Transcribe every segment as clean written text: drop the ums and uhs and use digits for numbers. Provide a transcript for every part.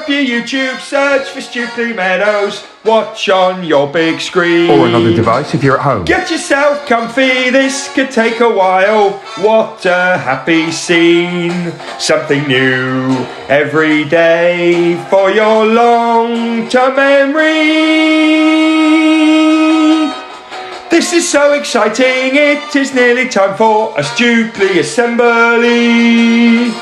up your YouTube, search for Stukeley Meadows, watch on your big screen. Or another device if you're at home. Get yourself comfy, this could take a while. What a happy scene. Something new every day for your long-term memory. This is so exciting, it is nearly time for a Stukeley assembly.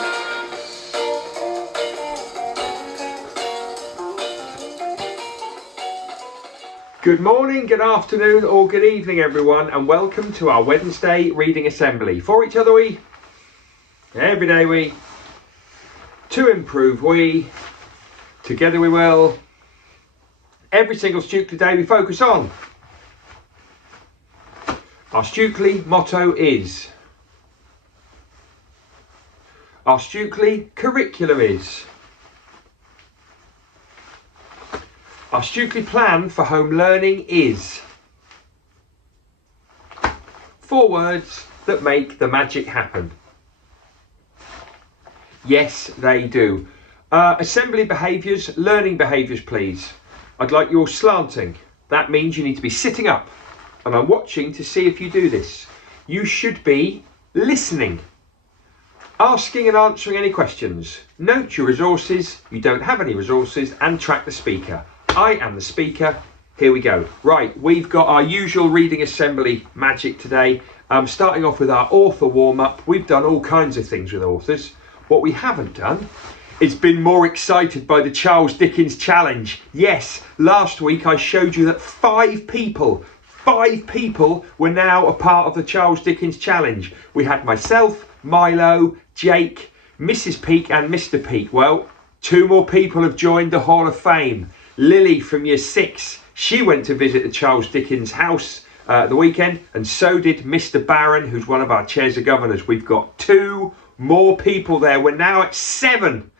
Good morning, good afternoon or good evening everyone, and welcome to our Wednesday reading assembly. For each other we, every day we, to improve we, together we will. Every single Stukeley day we focus on. Our Stukeley motto is, our Stukeley curriculum is, our Stukeley plan for home learning is. 4 words that make the magic happen. Yes, they do. Assembly behaviours, learning behaviours please. I'd like you all slanting. That means you need to be sitting up, and I'm watching to see if you do this. You should be listening, asking and answering any questions. Note your resources, you don't have any resources, and track the speaker. I am the speaker. Here we go. Right, we've got our usual reading assembly magic today. Starting off with our author warm-up. We've done all kinds of things with authors. What we haven't done is been more excited by the Charles Dickens challenge. Yes, last week I showed you that 5 people were now a part of the Charles Dickens challenge. We had myself, Milo, Jake, Mrs. Peake and Mr. Peake. Well, 2 more people have joined the Hall of Fame. Lily from year 6, she went to visit the Charles Dickens house the weekend, and so did Mr. Barron, who's one of our chairs of governors. We've got 2 more people there. We're now at 7.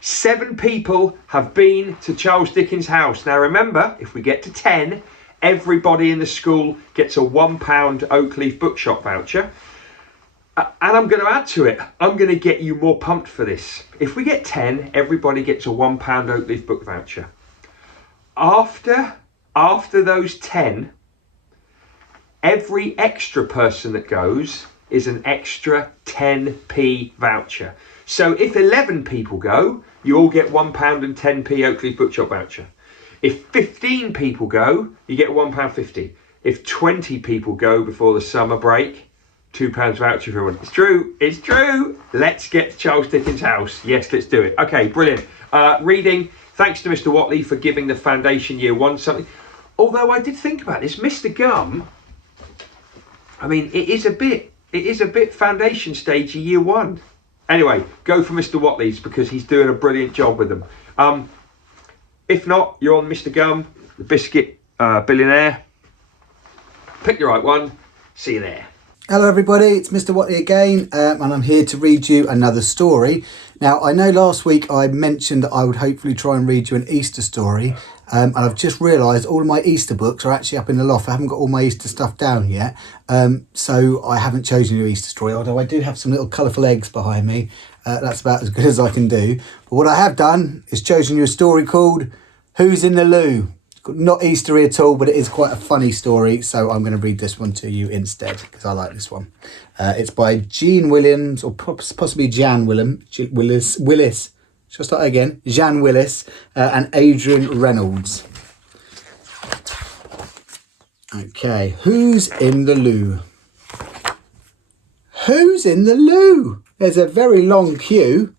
7 people have been to Charles Dickens house. Now remember, if we get to 10, everybody in the school gets a £1 Oakleaf bookshop voucher. And I'm going to add to it. I'm going to get you more pumped for this. If we get 10, everybody gets a £1 Oakleaf book voucher. After those 10, every extra person that goes is an extra 10p voucher. So if 11 people go, you all get £1 and 10p Oakleaf bookshop voucher. If 15 people go, you get £1.50. If 20 people go before the summer break, £2 voucher for everyone. It's true. Let's get to Charles Dickens' house. Yes, let's do it. Okay, brilliant. Reading. Thanks to Mr. Watley for giving the foundation year 1 something. Although I did think about this, Mr. Gum, I mean, it is a bit foundation stage year 1. Anyway, go for Mr. Watley's because he's doing a brilliant job with them. If not, you're on Mr. Gum, the biscuit billionaire. Pick the right one. See you there. Hello everybody, it's Mr. Watley again, and I'm here to read you another story. Now, I know last week I mentioned that I would hopefully try and read you an Easter story, and I've just realised all of my Easter books are actually up in the loft. I haven't got all my Easter stuff down yet, so I haven't chosen your Easter story, although I do have some little colourful eggs behind me. That's about as good as I can do. But what I have done is chosen you a story called Who's in the Loo? Not Eastery at all, but it is quite a funny story, so I'm going to read this one to you instead, because I like this one. It's by Jean Williams, or possibly Jan Willis. Shall I start again? Jan Willis and Adrian Reynolds. Okay, who's in the loo? Who's in the loo? There's a very long queue.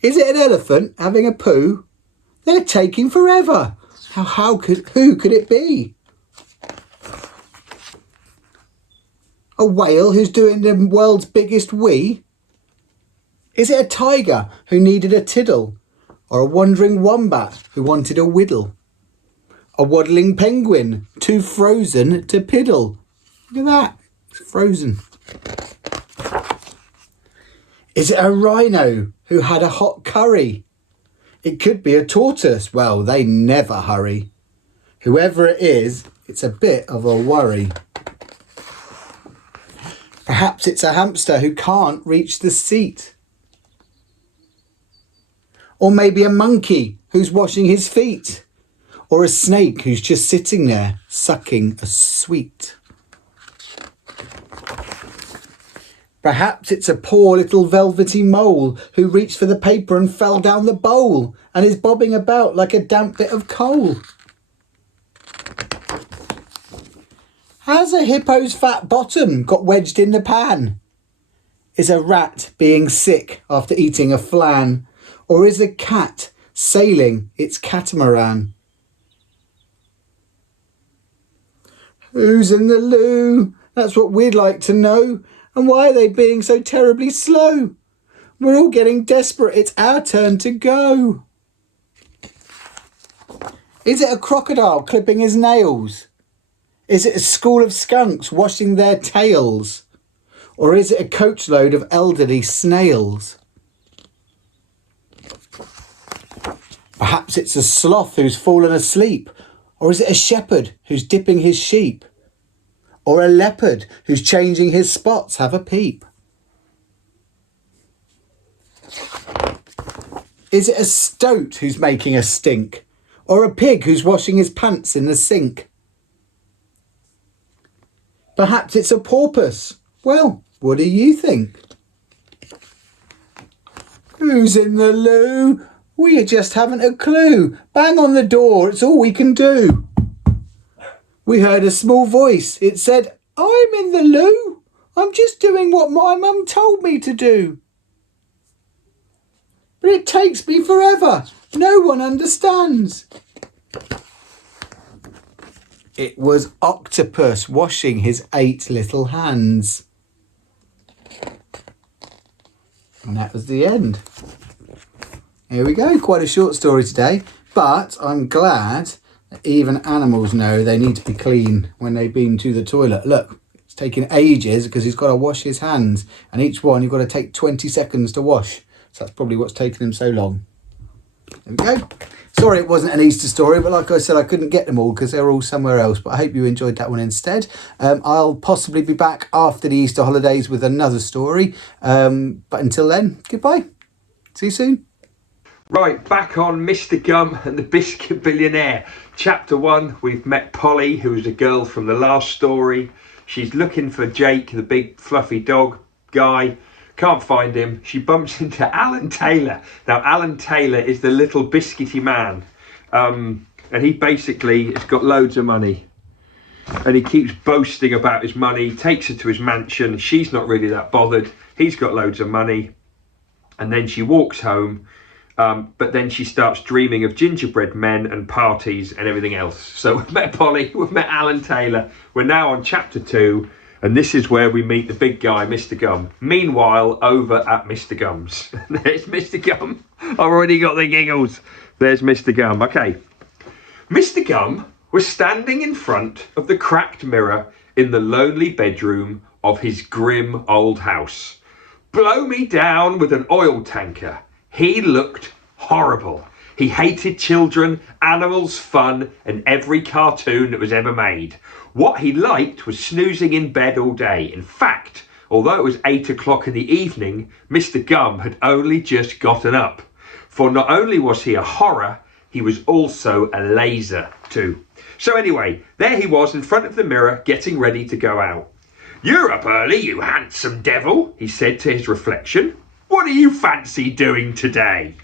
Is it an elephant having a poo? They're taking forever. Who could it be? A whale who's doing the world's biggest wee? Is it a tiger who needed a tiddle? Or a wandering wombat who wanted a whittle? A waddling penguin too frozen to piddle? Look at that, it's frozen. Is it a rhino who had a hot curry? It could be a tortoise. Well, they never hurry. Whoever it is, it's a bit of a worry. Perhaps it's a hamster who can't reach the seat. Or maybe a monkey who's washing his feet. Or a snake who's just sitting there sucking a sweet. Perhaps it's a poor little velvety mole who reached for the paper and fell down the bowl and is bobbing about like a damp bit of coal. Has a hippo's fat bottom got wedged in the pan? Is a rat being sick after eating a flan? Or is a cat sailing its catamaran? Who's in the loo? That's what we'd like to know. And why are they being so terribly slow? We're all getting desperate. It's our turn to go. Is it a crocodile clipping his nails? Is it a school of skunks washing their tails? Or is it a coachload of elderly snails? Perhaps it's a sloth who's fallen asleep. Or is it a shepherd who's dipping his sheep? Or a leopard who's changing his spots? Have a peep. Is it a stoat who's making a stink? Or a pig who's washing his pants in the sink? Perhaps it's a porpoise. Well, what do you think? Who's in the loo? We just haven't a clue. Bang on the door, it's all we can do. We heard a small voice. It said, I'm in the loo. I'm just doing what my mum told me to do. But it takes me forever. No one understands. It was Octopus washing his 8 little hands. And that was the end. Here we go. Quite a short story today. But I'm glad that even animals know they need to be clean when they've been to the toilet. Look, it's taking ages because he's got to wash his hands. And each one you've got to take 20 seconds to wash. So that's probably what's taken him so long. There we go. Sorry it wasn't an Easter story, but like I said, I couldn't get them all because they're all somewhere else. But I hope you enjoyed that one instead. I'll possibly be back after the Easter holidays with another story. But until then, goodbye. See you soon. Right, back on Mr. Gum and the Biscuit Billionaire. Chapter 1, we've met Polly, who was a girl from the last story. She's looking for Jake, the big fluffy dog guy. Can't find him. She bumps into Alan Taylor. Now, Alan Taylor is the little biscuity man. And he basically has got loads of money. And he keeps boasting about his money, takes her to his mansion. She's not really that bothered. He's got loads of money. And then she walks home. But then she starts dreaming of gingerbread men and parties and everything else. So we've met Polly, we've met Alan Taylor. We're now on chapter 2. And this is where we meet the big guy, Mr. Gum. Meanwhile, over at Mr. Gum's. There's Mr. Gum. I've already got the giggles. There's Mr. Gum. Okay. Mr. Gum was standing in front of the cracked mirror in the lonely bedroom of his grim old house. Blow me down with an oil tanker. He looked horrible. He hated children, animals, fun, and every cartoon that was ever made. What he liked was snoozing in bed all day. In fact, although it was 8 o'clock in the evening, Mr. Gum had only just gotten up. For not only was he a horror, he was also a laser too. So anyway, there he was in front of the mirror, getting ready to go out. "You're up early, you handsome devil," he said to his reflection. "What do you fancy doing today?"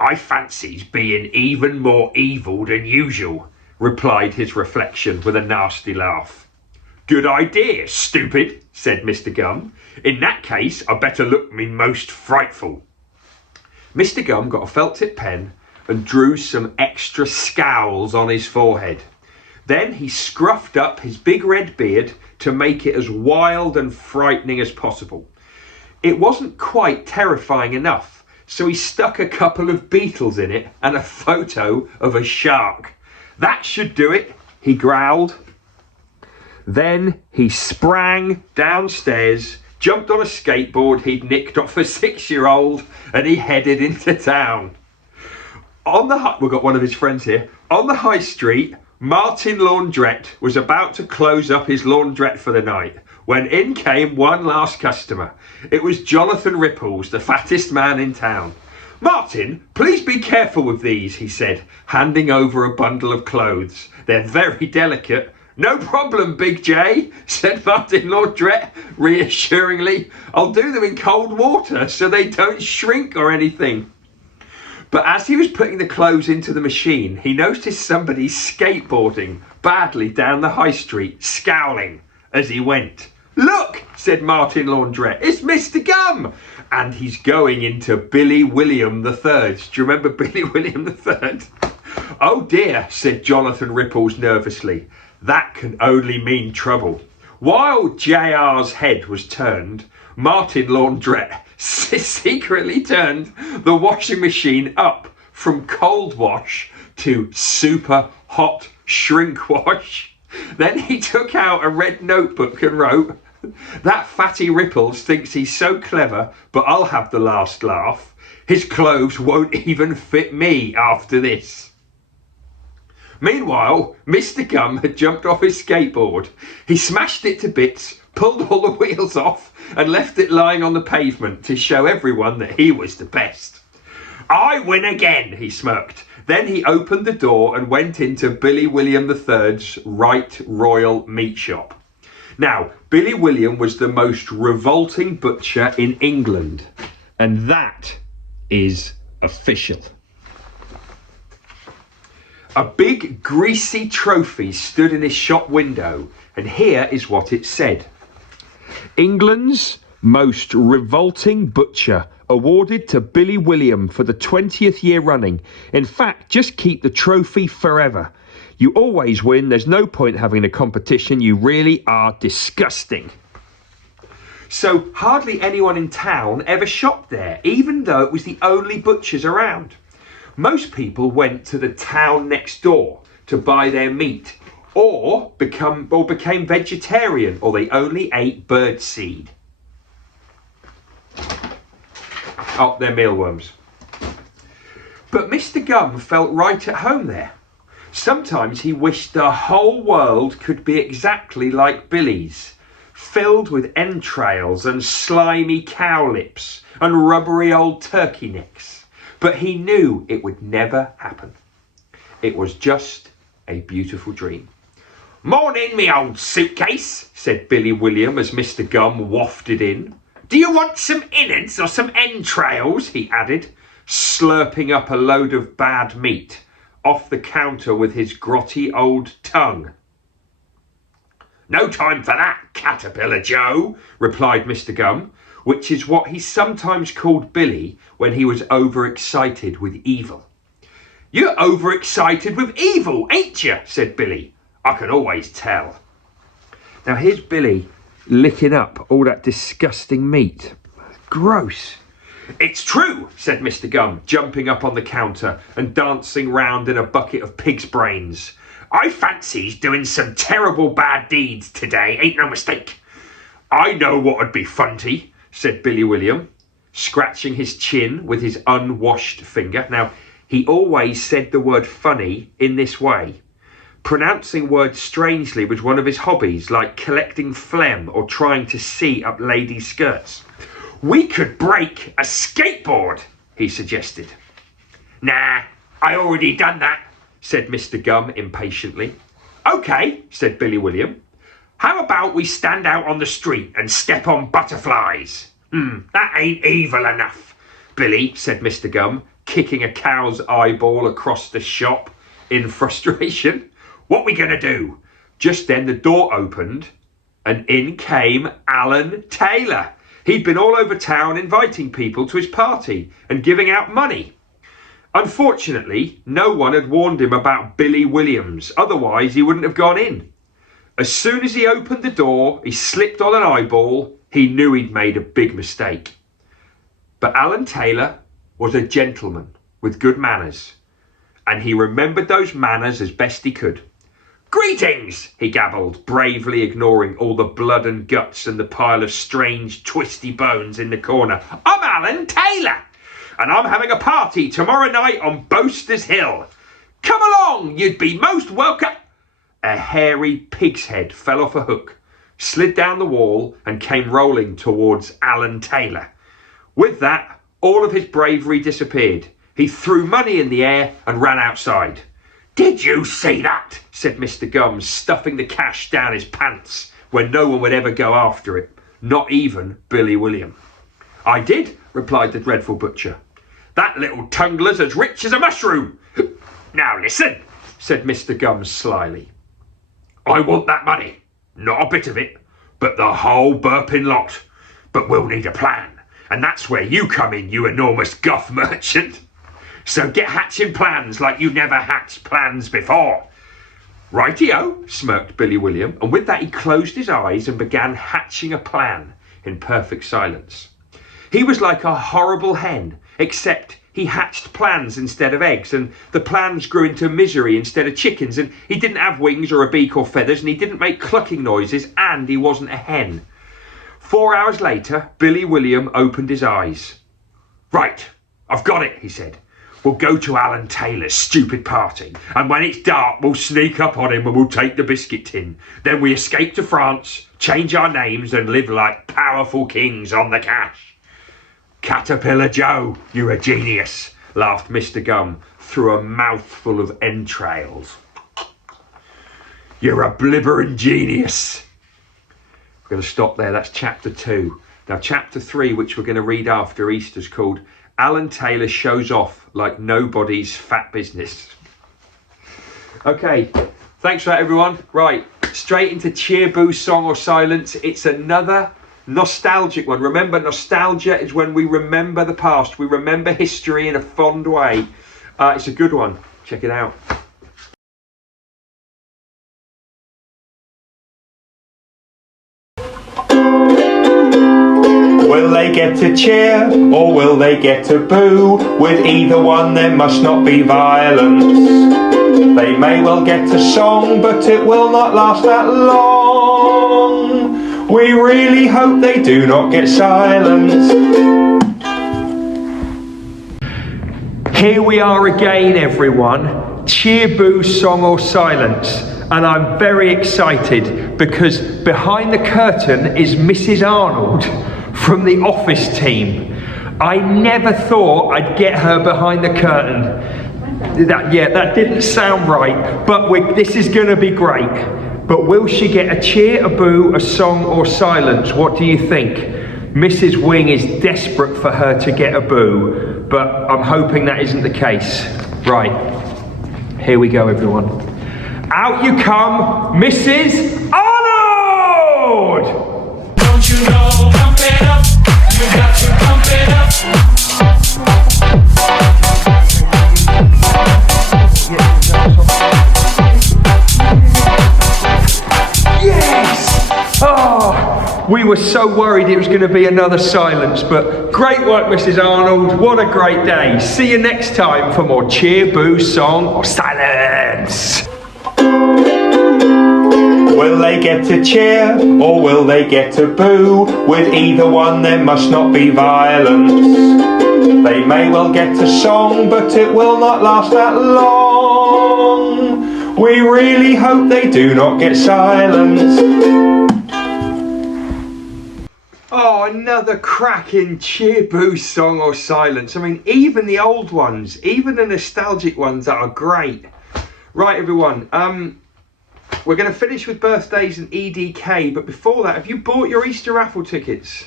"I fancies being even more evil than usual," replied his reflection with a nasty laugh. "Good idea, stupid," said Mr. Gum. "In that case, I better look me most frightful." Mr. Gum got a felt tip pen and drew some extra scowls on his forehead. Then he scruffed up his big red beard to make it as wild and frightening as possible. It wasn't quite terrifying enough, so he stuck a couple of beetles in it and a photo of a shark. "That should do it," he growled. Then he sprang downstairs, jumped on a skateboard he'd nicked off a 6-year-old, and he headed into town. We've got one of his friends here. On the high street, Martin Laundrette was about to close up his laundrette for the night when in came one last customer. It was Jonathan Ripples, the fattest man in town. "Martin, please be careful with these," he said, handing over a bundle of clothes. "They're very delicate." "No problem, Big J," said Martin Laundrette reassuringly. "I'll do them in cold water so they don't shrink or anything." But as he was putting the clothes into the machine, he noticed somebody skateboarding badly down the high street, scowling as he went. "Look," said Martin Laundrette, "it's Mr. Gum. And he's going into Billy William III. Do you remember Billy William III? "Oh dear," said Jonathan Ripples nervously. "That can only mean trouble." While JR's head was turned, Martin Laundrette secretly turned the washing machine up from cold wash to super hot shrink wash. Then he took out a red notebook and wrote, "That fatty Ripples thinks he's so clever, but I'll have the last laugh. His clothes won't even fit me after this." Meanwhile, Mr. Gum had jumped off his skateboard. He smashed it to bits, pulled all the wheels off, and left it lying on the pavement to show everyone that he was the best. "I win again," he smirked. Then he opened the door and went into Billy William III's Right Royal Meat Shop. Now, Billy William was the most revolting butcher in England, and that is official. A big greasy trophy stood in his shop window, and here is what it said. "England's most revolting butcher, awarded to Billy William for the 20th year running. In fact, just keep the trophy forever. You always win, there's no point having a competition, you really are disgusting." So hardly anyone in town ever shopped there, even though it was the only butchers around. Most people went to the town next door to buy their meat, or became vegetarian, or they only ate birdseed. Oh, they're mealworms. But Mr. Gum felt right at home there. Sometimes he wished the whole world could be exactly like Billy's, filled with entrails and slimy cow lips and rubbery old turkey necks. But he knew it would never happen. It was just a beautiful dream. "Morning, me old suitcase," said Billy William as Mr. Gum wafted in. "Do you want some innards or some entrails?" he added, slurping up a load of bad meat off the counter with his grotty old tongue. "No time for that, Caterpillar Joe," replied Mr. Gum, which is what he sometimes called Billy when he was overexcited with evil. "You're overexcited with evil, ain't you?" said Billy. "I can always tell." Now here's Billy licking up all that disgusting meat. Gross. "It's true," said Mr. Gum, jumping up on the counter and dancing round in a bucket of pig's brains. "I fancies doing some terrible bad deeds today, ain't no mistake." "I know what'd be funty," said Billy William, scratching his chin with his unwashed finger. Now, he always said the word funny in this way. Pronouncing words strangely was one of his hobbies, like collecting phlegm or trying to see up ladies' skirts. "We could break a skateboard," he suggested. "Nah, I already done that," said Mr. Gum impatiently. "Okay," said Billy William. "How about we stand out on the street and step on butterflies?" That ain't evil enough, Billy, said Mr. Gum, kicking a cow's eyeball across the shop in frustration. "What we gonna do?" Just then the door opened and in came Alan Taylor. He'd been all over town inviting people to his party and giving out money. Unfortunately, no one had warned him about Billy Williams, otherwise he wouldn't have gone in. As soon as he opened the door, he slipped on an eyeball. He knew he'd made a big mistake. But Alan Taylor was a gentleman with good manners, and he remembered those manners as best he could. "Greetings," he gabbled, bravely ignoring all the blood and guts and the pile of strange, twisty bones in the corner. "I'm Alan Taylor, and I'm having a party tomorrow night on Boaster's Hill. Come along, you'd be most welcome." A hairy pig's head fell off a hook, slid down the wall, and came rolling towards Alan Taylor. With that, All of his bravery disappeared. He threw money in the air and ran outside. "Did you see that?" said Mr. Gums, stuffing the cash down his pants when no one would ever go after it, not even Billy William. "I did," replied the dreadful butcher. "That little tungler's as rich as a mushroom." "Now listen," said Mr. Gums slyly. "I want that money, not a bit of it, but the whole burping lot. But we'll need a plan, and that's where you come in, you enormous guff merchant. So get hatching plans like you never hatched plans before." "Righty-o," smirked Billy William, and with that he closed his eyes and began hatching a plan in perfect silence. He was like a horrible hen, except he hatched plans instead of eggs, and the plans grew into misery instead of chickens, and he didn't have wings or a beak or feathers, and he didn't make clucking noises, and he wasn't a hen. 4 hours later, Billy William opened his eyes. "Right, I've got it," he said. "We'll go to Alan Taylor's stupid party, and when it's dark we'll sneak up on him and we'll take the biscuit tin. Then we escape to France, change our names and live like powerful kings on the cash." "Caterpillar Joe, you're a genius," laughed Mr. Gum through a mouthful of entrails. "You're a blibberin' genius." We're going to stop there. That's chapter 2. Now chapter 3, which we're going to read after Easter, is called Alan Taylor Shows Off Like Nobody's Fat Business. Okay, thanks for that, everyone. Right, straight into Cheer, Boo, Song or Silence. It's another nostalgic one. Remember, nostalgia is when we remember the past. We remember history in a fond way. It's a good one. Check it out. Will they get to cheer or will they get to boo? With either one there must not be violence. They may well get to song, but it will not last that long. We really hope they do not get silence. Here we are again, everyone. Cheer, boo, song or silence. And I'm very excited because behind the curtain is Mrs. Arnold from the Office team. I never thought I'd get her behind the curtain. That didn't sound right, but this is going to be great. But will she get a cheer, a boo, a song or silence? What do you think? Mrs. Wing is desperate for her to get a boo, but I'm hoping that isn't the case. Right, here we go, everyone. Out you come, Mrs. Arnold! Don't you know, pump it up, you got to pump it up. Yes! Oh, we were so worried it was going to be another silence, but great work, Mrs. Arnold. What a great day. See you next time for more Cheer, Boo, Song or Silence. Will they get to cheer or will they get to boo? With either one there must not be violence. They may well get to song, but it will not last that long. We really hope they do not get silence. Oh, another cracking Cheer, Boo, Song or Silence. I mean, even the old ones, even the nostalgic ones that are great. Right, everyone, we're going to finish with birthdays and EDK, but before that, have you bought your Easter raffle tickets?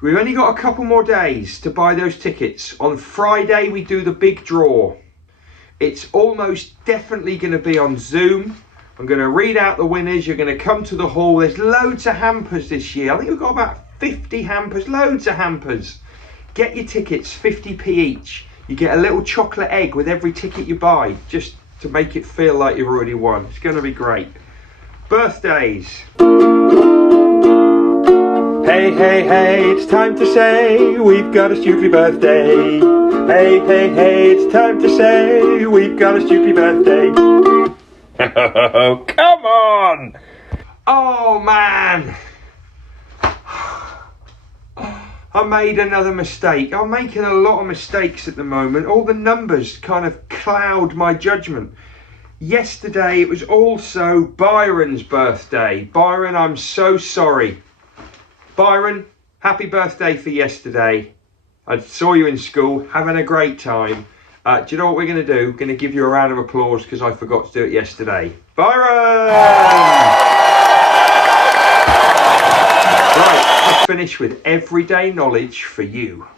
We've only got a couple more days to buy those tickets. On Friday, we do the big draw. It's almost definitely going to be on Zoom. I'm going to read out the winners. You're going to come to the hall. There's loads of hampers this year. I think we've got about 50 hampers, loads of hampers. Get your tickets, 50p each. You get a little chocolate egg with every ticket you buy, just to make it feel like you've already won. It's going to be great. Birthdays. Hey, hey, hey, it's time to say we've got a Stukeley birthday. Hey, hey, hey, it's time to say we've got a Stukeley birthday. Oh, come on! Oh, man! I made another mistake. I'm making a lot of mistakes at the moment. All the numbers kind of cloud my judgment. Yesterday it was also Byron's birthday. Byron, I'm so sorry. Byron, happy birthday for yesterday. I saw you in school having a great time. Do you know what we're going to do? We're going to give you a round of applause because I forgot to do it yesterday. Byron! Right, let's finish with everyday knowledge for you.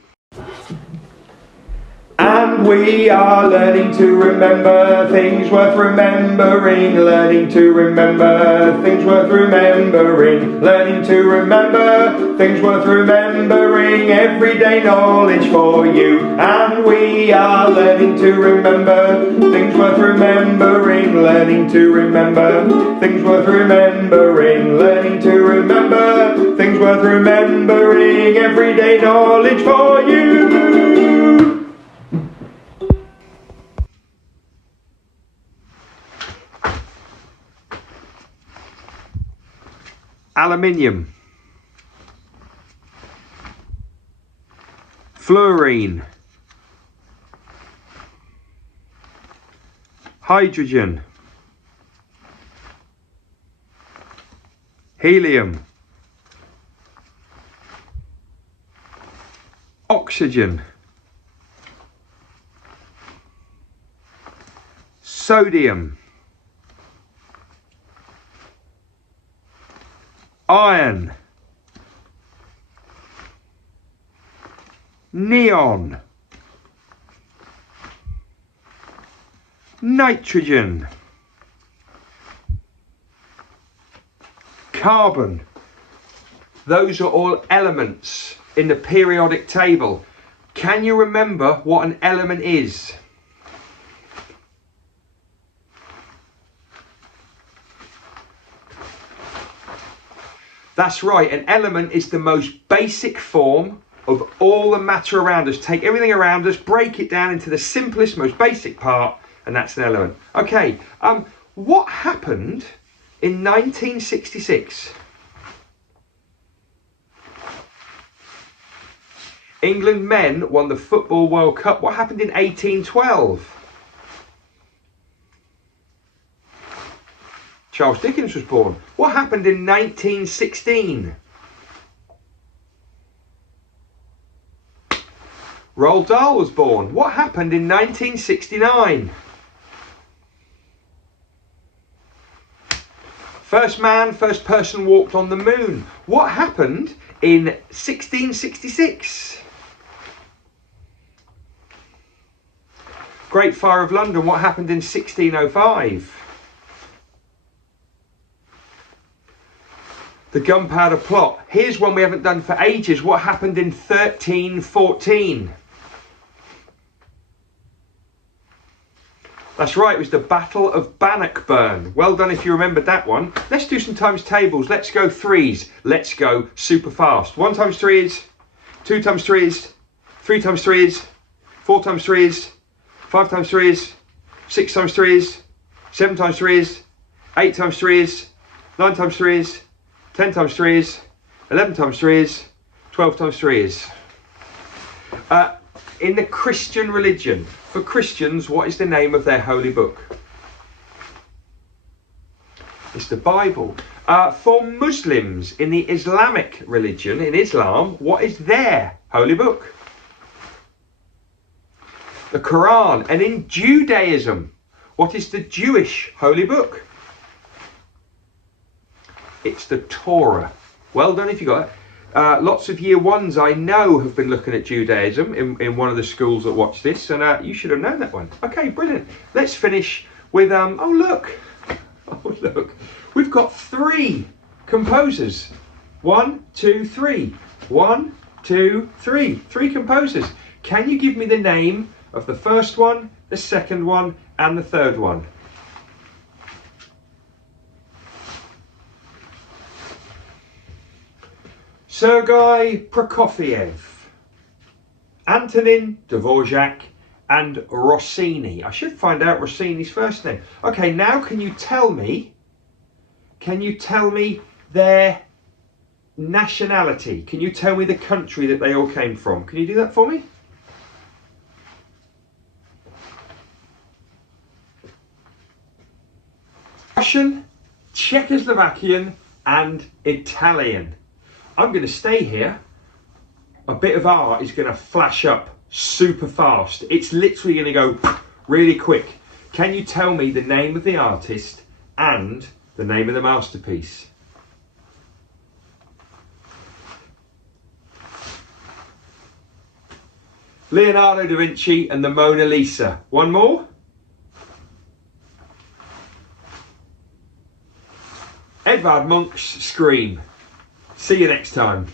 And we are learning to remember things worth remembering, learning to remember things worth remembering, learning to remember things worth remembering, everyday knowledge for you. And we are learning to remember things worth remembering, learning to remember things worth remembering, learning to remember things worth remembering, everyday knowledge for you. Aluminium, fluorine, hydrogen, helium, oxygen, sodium, iron, neon, nitrogen, carbon. Those are all elements in the periodic table. Can you remember what an element is? That's right, an element is the most basic form of all the matter around us. Take everything around us, break it down into the simplest, most basic part, and that's an element. Okay, what happened in 1966? England men won the Football World Cup. What happened in 1812? Charles Dickens was born. What happened in 1916? Roald Dahl was born. What happened in 1969? First man, first person walked on the moon. What happened in 1666? Great Fire of London. What happened in 1605? The Gunpowder Plot. Here's one we haven't done for ages. What happened in 1314? That's right, it was the Battle of Bannockburn. Well done if you remembered that one. Let's do some times tables. Let's go threes. Let's go super fast. 1 times 3 is, 2 times 3 is, 3 times 3 is, 4 times 3 is, 5 times 3 is, 6 times 3 is, 7 times 3 is, 8 times 3 is, 9 times 3 is, 10 times 3 is, 11 times 3 is, 12 times 3 is. In the Christian religion, for Christians, what is the name of their holy book? It's the Bible. For Muslims, in the Islamic religion, in Islam, what is their holy book? The Quran. And in Judaism, what is the Jewish holy book? It's the Torah. Well done if you got it. Lots of year ones I know have been looking at Judaism in one of the schools that watch this, and you should have known that one. Okay, brilliant. Let's finish with, oh look, we've got 3 composers. 1, 2, 3. 1, 2, 3. 3 composers. Can you give me the name of the first one, the second one, and the third one? Sergei Prokofiev, Antonin Dvorak, and Rossini. I should find out Rossini's first name. Okay, now can you tell me their nationality? Can you tell me the country that they all came from? Can you do that for me? Russian, Czechoslovakian, and Italian. I'm going to stay here a bit of art is going to flash up super fast. It's literally going to go really quick. Can you tell me the name of the artist and the name of the masterpiece? Leonardo da Vinci and the Mona Lisa. One more? Edvard Munch's Scream. See you next time.